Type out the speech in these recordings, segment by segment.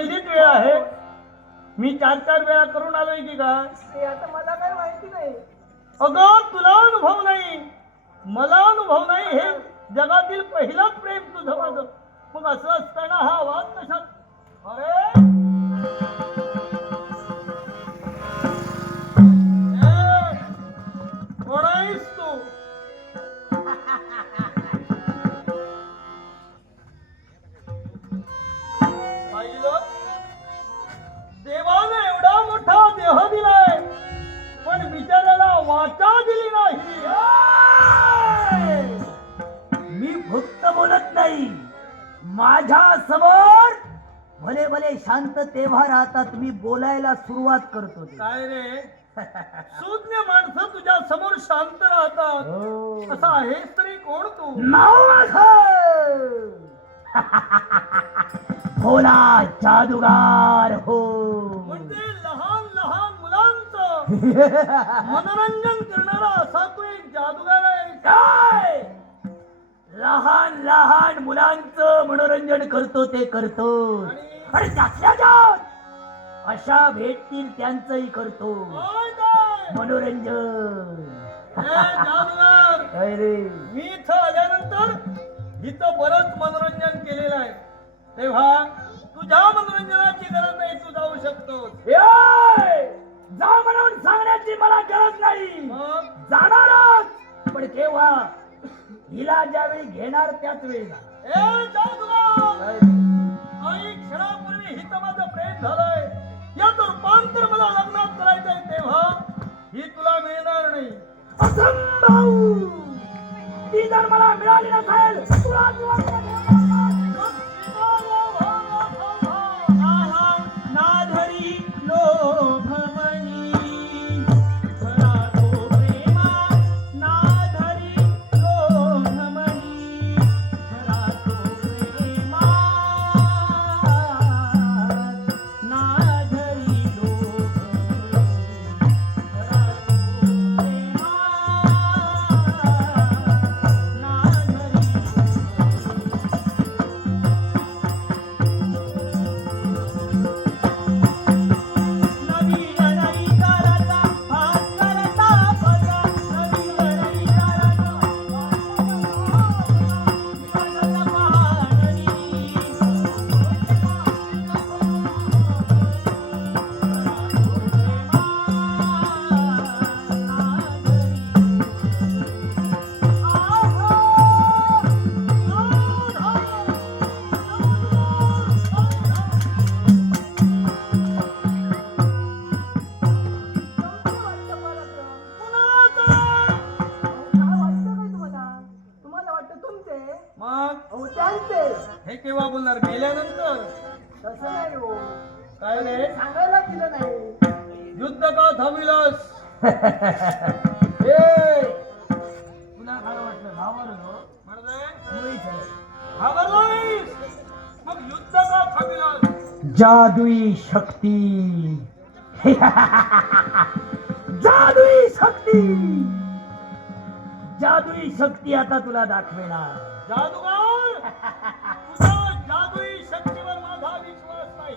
पहिलीच वेळ आहे. मी 4-4 वेळा करून आलोय की काय? ते आता मला काय माहिती नाही. अगं तुला अनुभव नाही, मला अनुभव नाही, हे जगातील पहिलंच प्रेम तुझं माझं. मग असं असताना हा आवाज कशा? अरे कोण आहेस तू? पाहिलं, देवाने एवढा मोठा देह दिलाय पण बिचाऱ्याला वाचा दिली नाही. मी फक्त बोलत नाही, माझ्या समोर भले भले शांत तेव्हा राहता, तुम्ही बोलायला सुरुवात करतो ते. काय रे, शून्य माणसं तुझ्या समोर शांत राहतात, हो. असं आहेस तरी कोण तू? नाव माझं भोला जादूगार हो. म्हणजे लहान लहान मुलांचं मनोरंजन करणारा असा तू एक जादूगार आहे. काय लहान लहान मुलांचं मनोरंजन करतो ते करतो, आणि त्यातल्या त्यात अशा भेटतील त्यांचंही करतो काय काय मनोरंजन. हे जादूगार, काय रे, मी इथं आल्यानंतर इथं बरंच मनोरंजन केलेलं आहे, तेव्हा तुझ्या मनोरंजनाची गरज नाही, तू जाऊ शकतोस. ए, जा म्हणून सांगण्याची मला गरज नाही, मग जाणारच, पण केव्हा? हिला ज्यावेळी घेणार त्याच वेळी जा. ए जादूगार, काय रे? काही क्षणापूर्वी हिथं माझं प्रेम झालंय, याचं रूपांतर मला लग्नात करायचंय, तेव्हा ही तुला मिळणार नाही. असंभव, ती जर मला मिळाली नसेल तुला नाधरी लोभमणी नाधरी लोभमणी नाधरी मग त्यांचे हे केव्हा बोलणार? गेल्यानंतर? तसं नाही हो, काय रे, सांगायला दिलं नाही. युद्ध का थांबविलंस? तुला काय वाटलं? घाबरलो म्हणजे घाबरलो नाहीस? मग युद्ध का थांबविलंस? जादुई शक्ती जादुई शक्ती जादुई शक्ती आता तुला दाखवेणार. जादूगार, तुझ्या जादुई शक्तीवर माझा विश्वास नाही.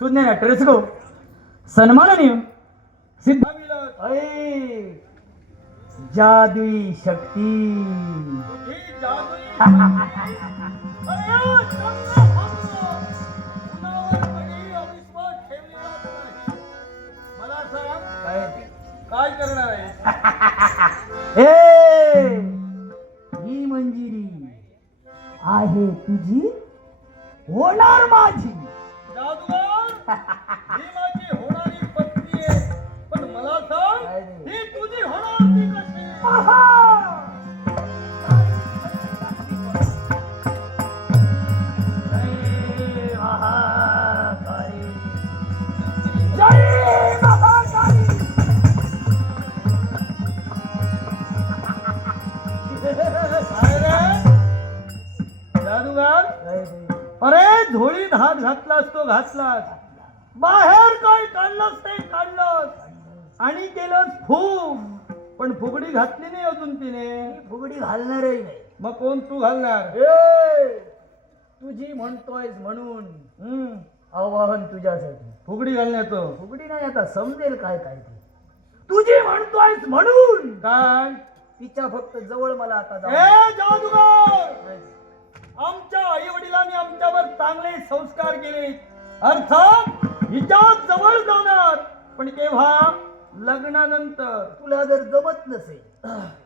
शून्य ना टेरेस्को सन्माननीय सिद्ध थांबविलंस. जादुई शक्ती तुझी जादुई शक्ती. अरे चंद्र भंग, कुणावर कधीही अविश्वास ठेवलेला नाही. मला सांग, काय करणार आहे? ही मंजिरी आहे तुझी, होणार माझी. जादूगार, ही माझी होणारी पत्नी आहे, पण मला सांग, ही तुझी होणार ती कशी? जय महाकाली, जय महाकाली. काय रे जादूगार, अरे झोळीत हात घातलास तो घातलास, बाहेर काय काढलंस ते काढलंस, आणि केलंस फूग, पण फुगडी घातली नाही अजून तिने. फुगडी घालणारही नाही. मग कोण तू घालणार? तुझी म्हणतोयस म्हणून आवाहन तुझ्यासाठी. फुगडी घालण्याचं. फुगडी नाही, आता समजेल काय काय ते. तुझी म्हणतोयस म्हणून काय तिच्या फक्त जवळ मला आता ए जाऊ. जादूगार, आमच्या आई वडिलांनी आमच्यावर चांगले संस्कार केले, अर्थात हिच्या जवळ जाणार, पण केव्हा? लग्नानंतर. तुला जर जमत नसेल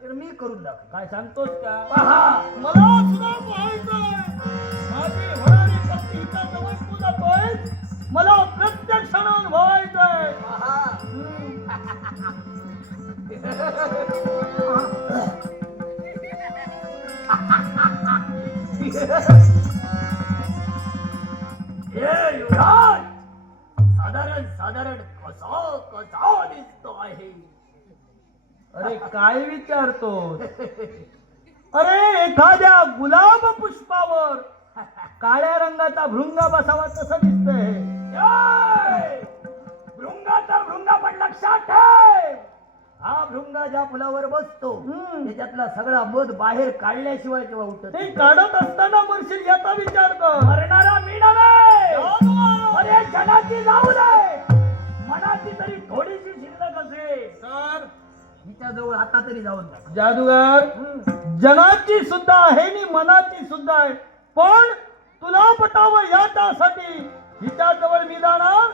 तर मी करून दाखव. काय सांगतोस का? पहा, मला सुद्धा पाहायचंय. माझी होणारी पत्नी हिच्या जवळ तू जातोय, मला प्रत्यक्षानं अनुभवायचंय. हे युवराज, साधारण कसा दिसतो आहे. अरे काय विचारतो? अरे एखाद्या गुलाब पुष्पावर काळ्या रंगाचा भृंगा बसावा तसं दिसतंय. भृंगाचा भृंगा, पण लक्षात ठेव, हा भृंगा ज्या फुलावर बसतो त्याच्यातला सगळा मध बाहेर काढल्याशिवाय किंवा उठत ते नाही. काढत असताना मरशील याचा विचार कर. मरणारा मी नव्हे. अरे जनाची जाऊ दे, मनाची तरी थोडीशी शिल्लक असेल तर हिच्या जवळ आता तरी जाऊन टाक. जादूगार, जनाची सुद्धा आहे आणि मनाची सुद्धा आहे, पण तुला पटावं याच्यासाठी हिच्या जवळ मी जाणार.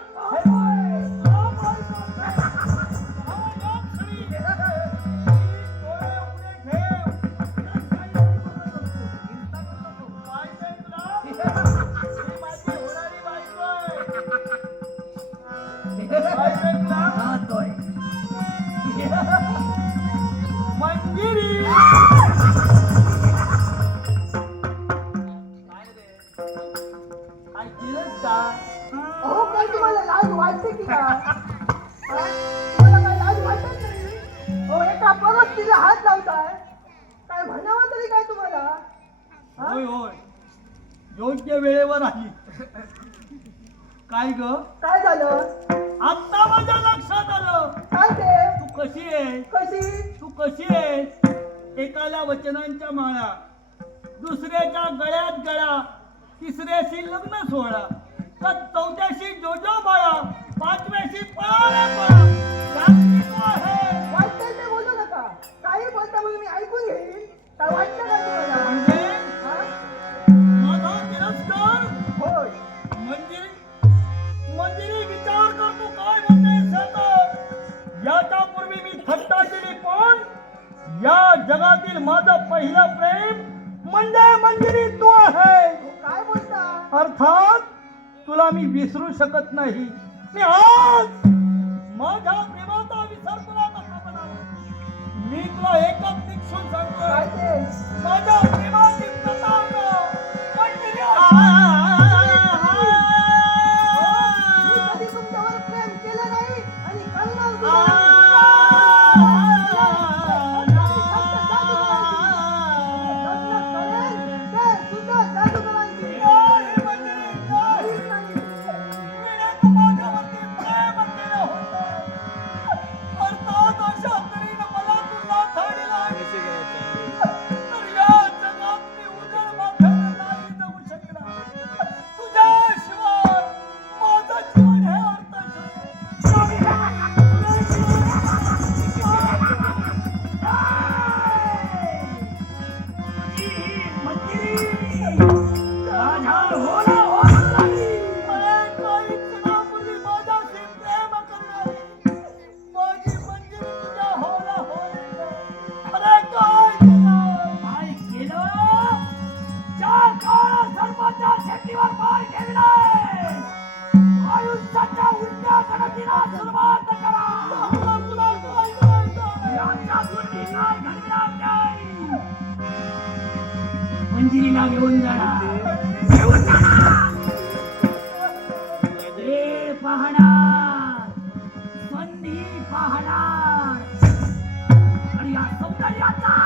जातोय. मंजिरी काय केलंस का? अहो काय तुम्हाला लाज वाटते की काय? हा? तुम्हाला काय लाज वाटत नाही? हो एका परस्त्रीला हात लावताय, काय म्हणावं तरी काय तुम्हाला? हा? होय होय, योग्य वेळेवर आली. काय ग? काय झालं? आता माझ्या लक्षात आलं. काय ते? तू कशी आहे? कशी? तू कशी आहेस? एकाला वचनांच्या माळा, दुसऱ्याच्या गळ्यात गळा, तिसऱ्याशी लग्न सोहळा, तर चौथ्याशी जोजो बाळा, पाचव्याशी पळा रे पळा. त्यातली तू आहे. वाटतंय ते बोलू नका. काही बोलता म्हणून मी ऐकून घेईन. काय वाटतं का तुम्हाला? म्हणजे हा? माझा तिरस्कार? होय. मंजिरी मंजिरी विचार कर, तू काय म्हणतेस आता? याच्यापूर्वी मी थट्टा केली, पण या जगातील माझं पहिलं प्रेम म्हणजे मंजिरी तू आहे. काय बोलता? अर्थात तुला मी विसरू शकत नाही. मी आज माझ्या प्रेमाचा विसर तुला कसा बनावा? मी तुला एकच निक्षून काय सांगतोय, ते? माझ्या प्रेमाची प्रताप मंजिरी मी कधी तुमच्यावर प्रेम केलं नाही आणि करणार सुद्धा नाही. लग्न करेल ते सुद्धा जादूगारांची. मीच नाही. शेतीवर पाय ठेवलाय. आयुष्याच्या उलट्या गणतीला सुरुवात करा. यांच्या गोष्टी काय घडणार नाही. मंजिरीला घेऊन जाणार. हे पाहणार, संधी पाहणार आणि या सौंदर्याचा